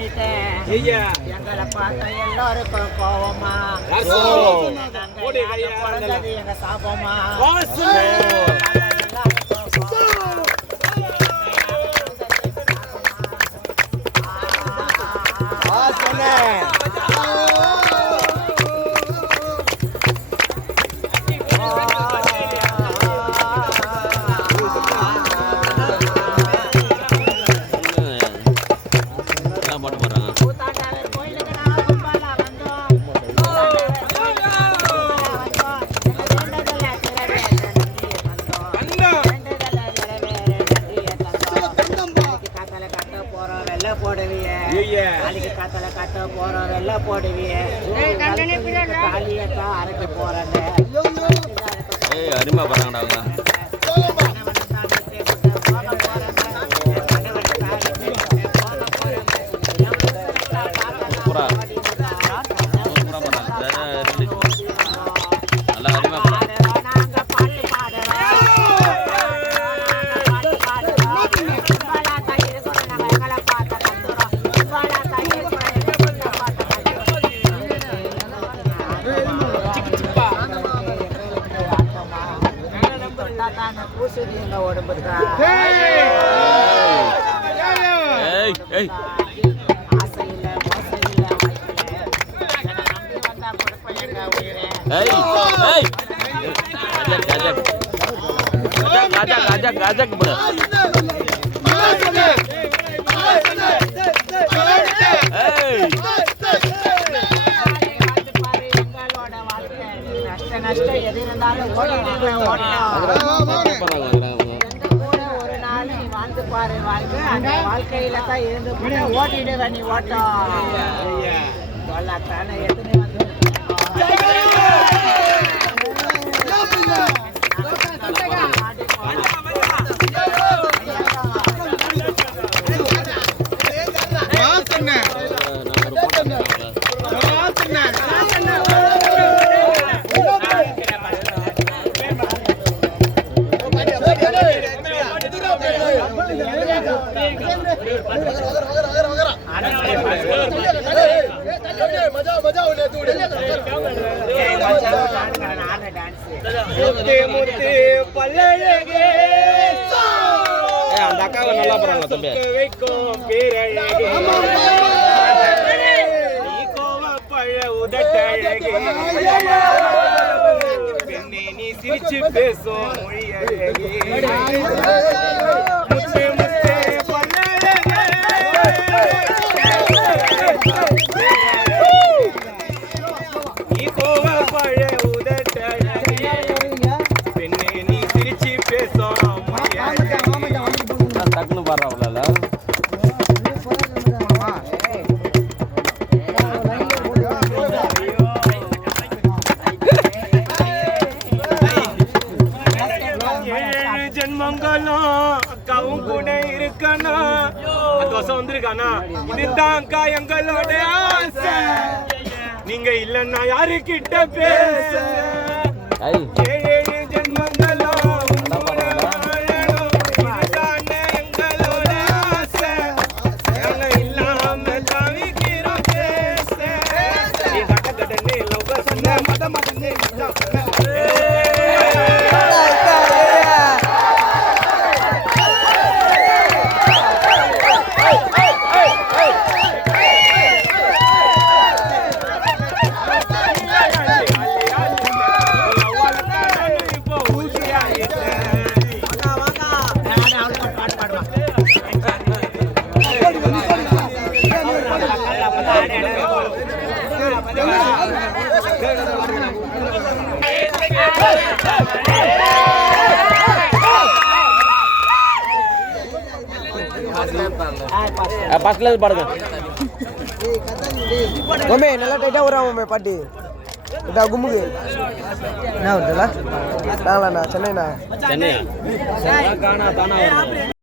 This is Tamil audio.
மாறிட்டேன். எங்களை பார்த்தா எல்லாருக்கும் கோவமா, பிறந்தது எங்க சாபமா. அருமை பண்றாங்கடா Ajak bro. வாழ்க்கையில தான் இருந்து ஓட்டிடுவ நீ ஓட்டம் சொல்லத்தானே எத்தனை வந்து அந்த அக்காவை நல்லா போறாங்க தம்பி வைக்கும் பழ உதட்டழகே பெண்ணே நீ சிரிச்சு பேசும் மொழி அழகே முத்தே முத்தே பல்லழகே நீ கோவ பழ உதட்டழகே பெண்ணே நீ சிரிச்சு பேசும் மொழி அழகே டக்குனு பாடுறாங்களா அக்காவும் கூட இருக்கணும் தோசை வந்திருக்கானா இதுதான் எங்களோட ஆசை நீங்க இல்லன்னா யாருக்கிட்ட பேச ஏழு ஜென்மங்களும் எங்களோட ஆசை நாங்க இல்லாம தவிக்கிறோம் பேச நீ கடனே லோக சொன்ன மத மதனே பஸ்ல பாடுங்க ஓமே நல்லா டைட்டா வராம பாட்டி இதா கும்முக்கு என்ன வருதுல நாங்களா சென்னைனா சென்னையா காணா தானா